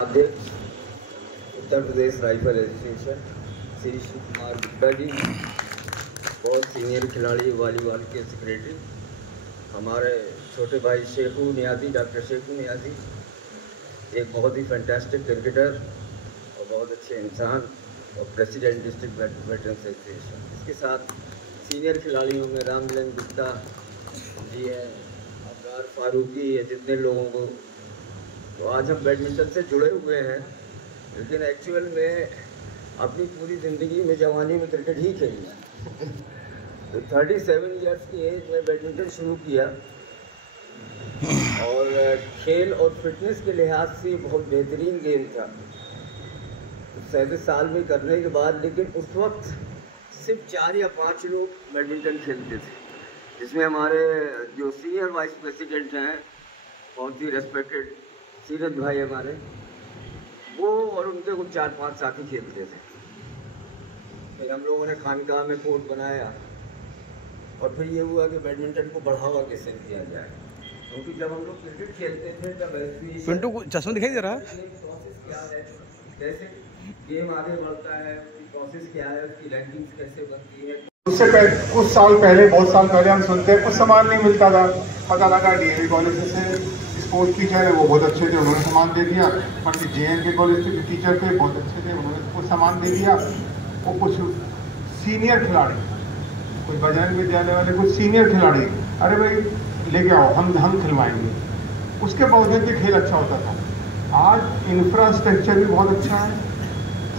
अध्यक्ष Uttar Pradesh rifle association Shri Shiv Kumar Gupta ji, बहुत senior खिलाड़ी वॉलीबॉल के सेक्रेटरी, हमारे छोटे भाई शेखू नियाजी, डॉक्टर शेखू नियाजी, एक बहुत ही फैंटास्टिक क्रिकेटर और बहुत अच्छे इंसान और प्रेसिडेंट डिस्ट्रिक्ट वेटरन्स एसोसिएशन। इसके साथ सीनियर खिलाड़ियों में रामलिंग गुप्ता जी हैं, अब्रार फारूकी है, जितने लोगों को। तो आज हम बैडमिंटन से जुड़े हुए हैं, लेकिन एक्चुअल में अपनी पूरी ज़िंदगी में जवानी में क्रिकेट ही खेली है। तो 37 इयर्स की एज में बैडमिंटन शुरू किया और खेल और फिटनेस के लिहाज से बहुत बेहतरीन गेम था। 37 साल में करने के बाद, लेकिन उस वक्त सिर्फ 4 या 5 लोग बैडमिंटन खेलते थे, जिसमें हमारे जो सीनियर वाइस प्रेसिडेंट हैं, बहुत ही रेस्पेक्टेड सीरज भाई हमारे, वो और उनके कुछ 4-5 साथी खेलते थे। फिर हम लोगों ने खानकाह में कोर्ट बनाया और फिर ये हुआ कि बैडमिंटन को बढ़ावा कैसे दिया जाए, क्योंकि जब हम लोग क्रिकेट खेलते थे तब पिंटू को चश्मा दिखाई दे रहा है, प्रोसेस क्या है, कैसे गेम आगे बढ़ता है, प्रोसेस क्या है, उसकी रैंकिंग कैसे बनती है। उससे कुछ साल पहले, बहुत साल पहले हम सुनते हैं कुछ सामान नहीं मिलता था, पता लगा डीएवी कॉलेज से स्पोर्ट्स टीचर है, वो बहुत अच्छे थे, उन्होंने सामान दे दिया। बाकी JNK कॉलेज के टीचर थे, बहुत अच्छे थे, उन्होंने कुछ सामान दे दिया। वो कुछ सीनियर खिलाड़ी, कुछ बजरंग विद्यालय वाले कुछ सीनियर खिलाड़ी, अरे भाई लेके आओ, हम खिलवाएंगे। उसके बावजूद भी खेल अच्छा होता था। आज इंफ्रास्ट्रक्चर भी बहुत अच्छा है,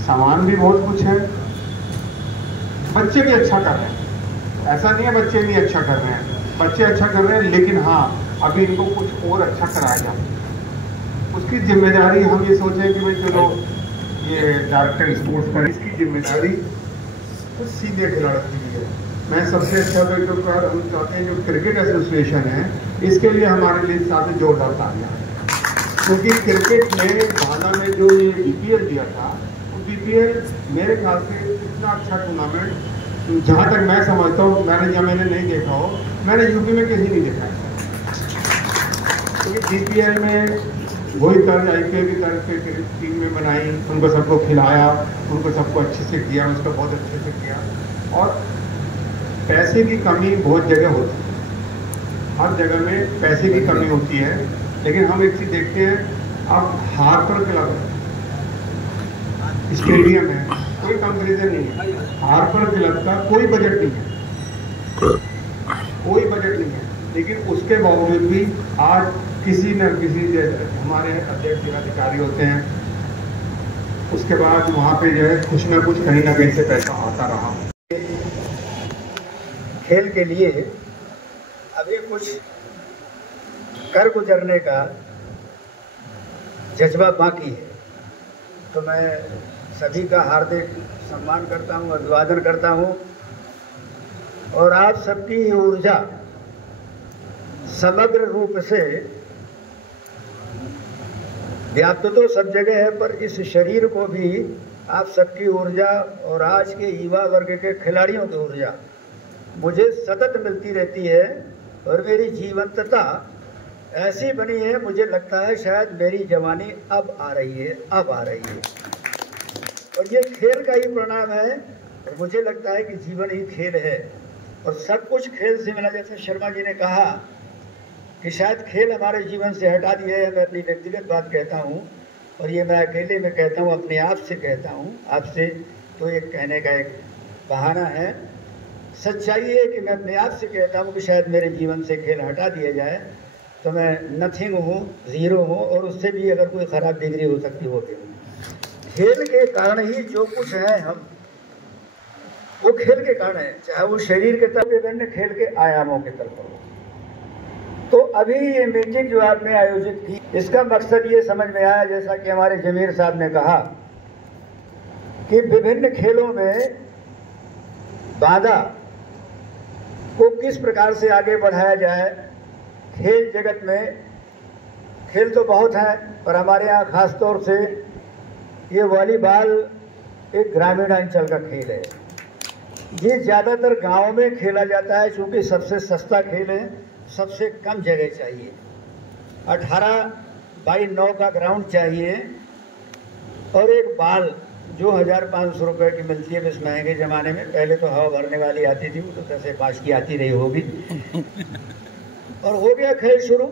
सामान भी बहुत कुछ है, बच्चे भी अच्छा कर रहे हैं। ऐसा नहीं है बच्चे नहीं अच्छा कर रहे हैं, बच्चे अच्छा कर रहे हैं, लेकिन हाँ अभी इनको कुछ और अच्छा कराया जाए। उसकी जिम्मेदारी हम ये सोचें कि भाई चलो ये डायरेक्टर स्पोर्ट्स पर, इसकी जिम्मेदारी कुछ सीधे खिलाड़ियों की भी है। मैं सबसे अच्छा बेकार हम चाहते हैं जो क्रिकेट एसोसिएशन है, इसके लिए हमारे लिए साथ जोरदार तालियां हैं, क्योंकि क्रिकेट में घाना में जो ये BPL दिया था, वो BPL मेरे ख्याल से इतना अच्छा टूर्नामेंट, जहाँ तक मैं समझता हूँ, मैंने नहीं देखा हो, मैंने यूपी में कहीं नहीं देखा है। क्योंकि BPL में वही तर्ज IPL की तरफ से टीम में बनाई, उनको सबको खिलाया, उनको सबको अच्छे से किया, उसका बहुत अच्छे से किया। और पैसे की कमी बहुत जगह होती है, हर जगह में पैसे की कमी होती है, लेकिन हम एक चीज़ देखते हैं, अब हार्पर क्लब स्टेडियम है, कोई कंपेरिजन नहीं है। हार्पर क्लब का कोई बजट नहीं है, कोई बजट नहीं है, लेकिन उसके बावजूद भी आज किसी न किसी हमारे अध्यक्ष जिलाधिकारी होते हैं, उसके बाद वहाँ पे जो है कुछ ना कुछ कहीं ना कहीं से पैसा आता रहा। खेल के लिए अभी कुछ कर गुजरने का जज्बा बाकी है, तो मैं सभी का हार्दिक सम्मान करता हूँ, अभिवादन करता हूँ। और आप सबकी ऊर्जा समग्र रूप से व्याप्त तो सब जगह है, पर इस शरीर को भी आप सबकी ऊर्जा और आज के युवा वर्ग के खिलाड़ियों की ऊर्जा मुझे सतत मिलती रहती है। और मेरी जीवंतता ऐसी बनी है, मुझे लगता है शायद मेरी जवानी अब आ रही है। और ये खेल का ही परिणाम है, और मुझे लगता है कि जीवन ही खेल है और सब कुछ खेल से मिला। जैसे शर्मा जी ने कहा कि शायद खेल हमारे जीवन से हटा दिया है, मैं अपनी व्यक्तिगत बात कहता हूँ, और ये मैं अकेले में कहता हूँ, अपने आप से कहता हूँ, आपसे तो एक कहने का एक बहाना है। सच्चाई है कि मैं अपने आप से कहता हूँ कि शायद मेरे जीवन से खेल हटा दिया जाए तो मैं नथिंग हूँ, ज़ीरो हूँ, और उससे भी अगर कोई ख़राब डिग्री हो सकती हो। खेल के कारण ही जो कुछ है हम, वो खेल के कारण है, चाहे वो शरीर के तरफ विभिन्न खेल के आयामों के तरफ हो। तो अभी ये मीटिंग जो आपने आयोजित की, इसका मकसद ये समझ में आया, जैसा कि हमारे जमीर साहब ने कहा, कि विभिन्न खेलों में बाधा को किस प्रकार से आगे बढ़ाया जाए। खेल जगत में खेल तो बहुत है, पर हमारे यहाँ खास तौर से ये वॉलीबॉल एक ग्रामीण अंचल का खेल है। ये ज़्यादातर गाँव में खेला जाता है, क्योंकि सबसे सस्ता खेल है, सबसे कम जगह चाहिए। 18 बाई 9 का ग्राउंड चाहिए और एक बाल जो 1500 रुपये की मिलती है इस महंगे ज़माने में। पहले तो हवा भरने वाली आती थी, वो तो 10 की आती रही होगी। और हो गया खेल शुरू।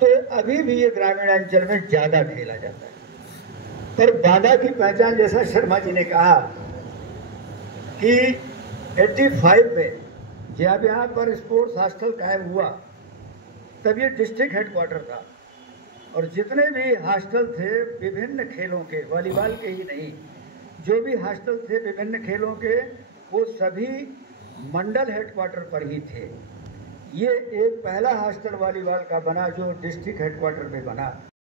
तो अभी भी ये ग्रामीण अंचल में ज़्यादा खेला जाता है। पर बाधा की पहचान, जैसा शर्मा जी ने कहा कि 85 में जब यहाँ पर स्पोर्ट्स हॉस्टल कायम हुआ तब ये डिस्ट्रिक्ट हेडक्वार्टर था, और जितने भी हॉस्टल थे विभिन्न खेलों के, वॉलीबॉल के ही नहीं, जो भी हॉस्टल थे विभिन्न खेलों के, वो सभी मंडल हेडक्वार्टर पर ही थे। ये एक पहला हॉस्टल वॉलीबॉल का बना जो डिस्ट्रिक्ट हेडक्वार्टर पे बना।